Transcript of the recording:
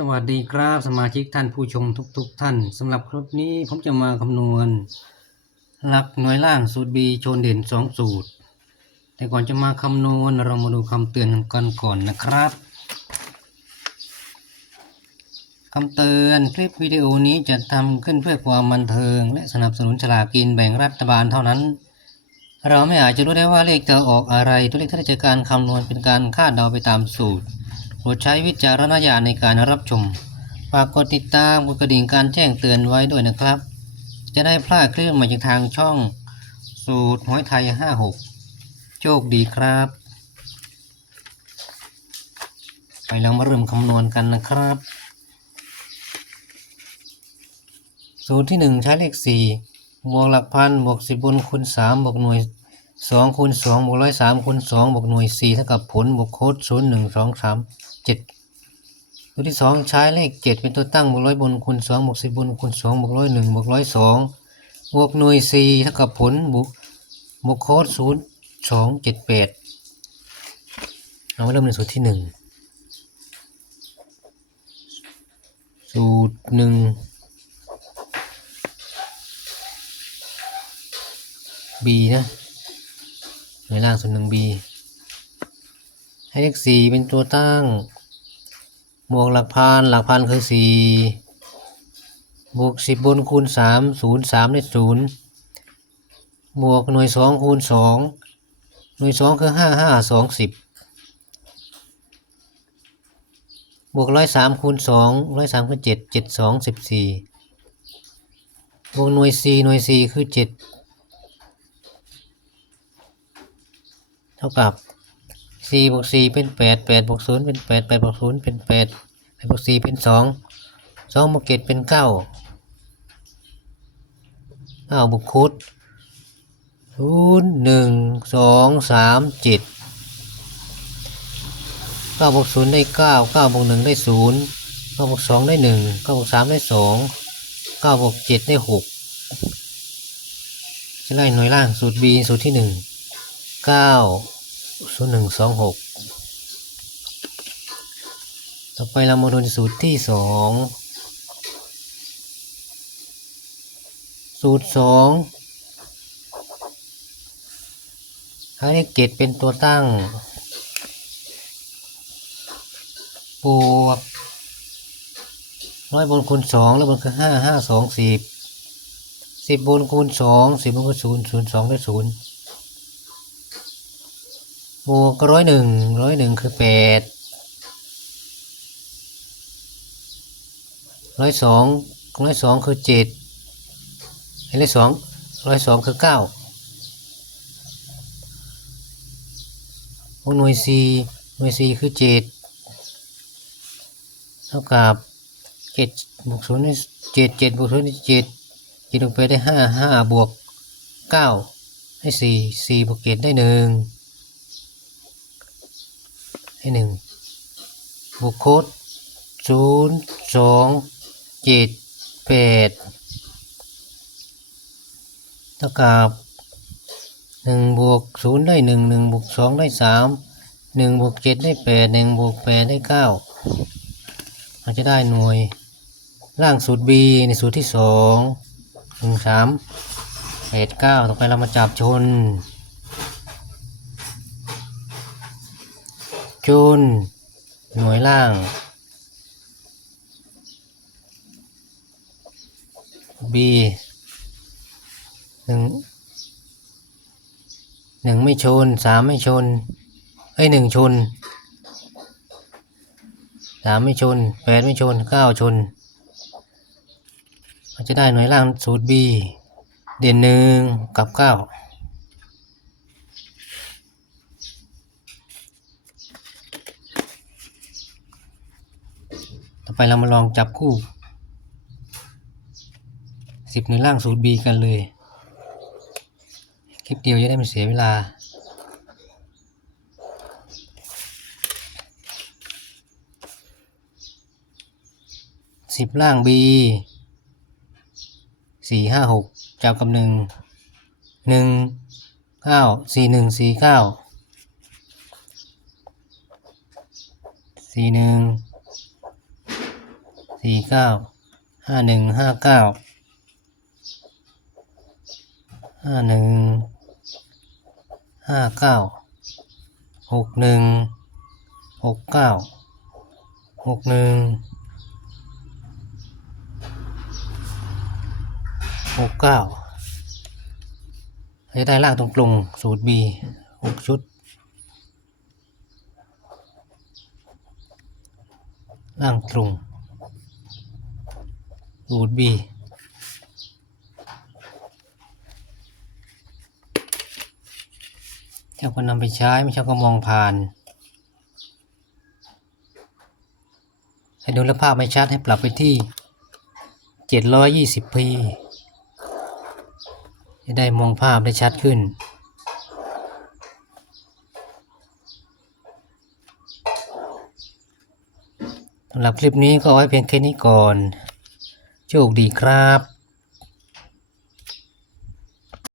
สวัสดีครับสมาชิกท่านผู้ชมทุกๆทท่านสำหรับคลิปนี้ผมจะมาคำนวณ หลักหน่วยล่างสูตร B ชนเด่น 2 สูตร แต่ก่อนจะมาคำนวณเรามาดูคำเตือนกันก่อนนะครับคำเตือนคลิปวิดีโอนี้จะทำขึ้นเพื่อความบันเทิง และสนับสนุนฉลากกินแบ่งรัฐบาลเท่านั้น เราไม่อาจจะรู้ได้ว่าเลขจะออกอะไรตัวเลขที่จากการคำนวณเป็นการคาดเดาไปตามสูตร รดใช้วิจารณญาณในการรับชม ฝากกดติดตามกดกระดิ่งการแจ้งเตือนไว้ด้วยนะครับ จะได้พลาดคลื่นมาจากทางช่อง สูตรหอยไทย 56 โชคดีครับ ไปเรามาเริ่มคำนวณกันนะครับ สูตรที่ 1 ใช้เลข 4 บวกหลักพันบวก10บนคูณ3บวกหน่วย 2คูณ2บวก103คูณ2บวกหน่วย4เท่ากับผลบวกโค้ด0 1 2 3 7ตัวที่สองใช้เลขเจ็ดเป็นตัวตั้งบวกร้อยบนคูณสองบวกสิบบนคูณสองบวกร้อยหนึ่งบวกร้อยสองบวกหน่วยสี่เท่ากับผลบวกบวกโค้ดศูนย์สองเจ็ดแปดเรามาเริ่มในสูตรที่หนึ่งสูตรหนึ่ง B นะ ในล่างส่วนหนึ่ง B ให้เลขสี่เป็นตัวตั้ง บวกหลักพันหลักพันคือสี่บวกสิบบนคูณสามศูนย์สามได้ศูนย์บวกหน่วยสองคูณสองหน่วยสองคือห้าห้าสองสิบบวกร้อยสามคูณสองร้อยสามคือเจ็ดเจ็ดสองสิบสี่บวกหน่วยสี่หน่วยสี่คือเจ็ด ท่ากับสี่บวกสี่เป็นแปดแปดบวกศูนย์เป็นแปดแปดบวกศูนย์เป็นแปดแปดบวกสี่เป็นสองสองบวกเจ็ดเป็นเก้าเก้าบวกคุดศูนย์หนึ่งสองสามเจ็ดเก้าบวกศูนย์ได้เก้าเก้าบวกหนึ่งได้ศูนย์เก้าบวกสองได้หนึ่งเก้าบวกสามได้สองเก้าบวกเจ็ดได้หกจะไล่หน่วยล่างสูตร B สูตรที่หนึ่งเก้า ศูนย์หนึ่งสองหกต่อไปเรามาดูสูตรที่สองสูตรสองให้เลขเจ็ดเป็นตัวตั้ง บวกร้อยบนคูณสองแล้วบนคือห้าห้าสองสิบสิบบนคูณสองสิบบนคูณศูนย์ศูนย์สองได้ศูนย์ บวกร้อยหนึ่งร้อยหนึ่งคือแปดร้อยสองร้อยสองคือเจ็ดร้อยสองร้อยสองคือเก้าหน่วยสี่หน่วยสี่คือเจ็ดเท่ากับเจ็ดบวกศูนย์เจ็ดเจ็ดบวกศูนย์เจ็ดเจ็ดลงไปได้ห้าห้าบวกเก้าได้สี่สี่บวกเจ็ดได้หนึ่ง ให้หนึ่งบวกโค้ดศูนย์สองเจ็ดแปดเท่ากับหนึ่งบวกศูนย์ได้หนึ่งหนึ่งบวกสองได้สามหนึ่งบวกเจ็ดได้แปดหนึ่งบวกแปดได้เก้าเราจะได้หน่วยล่างสูตร B ในสูตรที่สองหนึ่งสามแปดเก้าต่อไปเรามาจับชน จูน หน่วยล่าง B หนึ่งหนึ่งไม่ชนสามไม่ชนเอ้ยหนึ่งชนสามไม่ชนแปดไม่ชนเก้าชนเราจะได้หน่วยล่างสูตร B เด่นหนึ่งกับเก้า ไปเรามาลองจับคู่สิบในล่างสูตร B กันเลย คลิปเดียวจะได้ไม่เสียเวลา สิบล่าง B สี่ห้าหกจับกับหนึ่งหนึ่งเก้าสี่หนึ่งสี่เก้าสี่หนึ่ง สี่เก้าห้าหนึ่งห้าเก้าห้าหนึ่งห้าเก้าหกหนึ่งหกเก้าหกหนึ่งหกเก้าจะได้ล่างตรงๆสูตร B หกชุด ล่างตรง สูตร B เจ้าก็นำไปใช้ไม่ใช่ก็มองผ่านให้ดูแลภาพไม่ชัดให้ปรับไปที่ 720p จะได้มองภาพได้ชัดขึ้น สำหรับคลิปนี้ก็เอาไว้เพียงแค่นี้ก่อน โชคดีครับ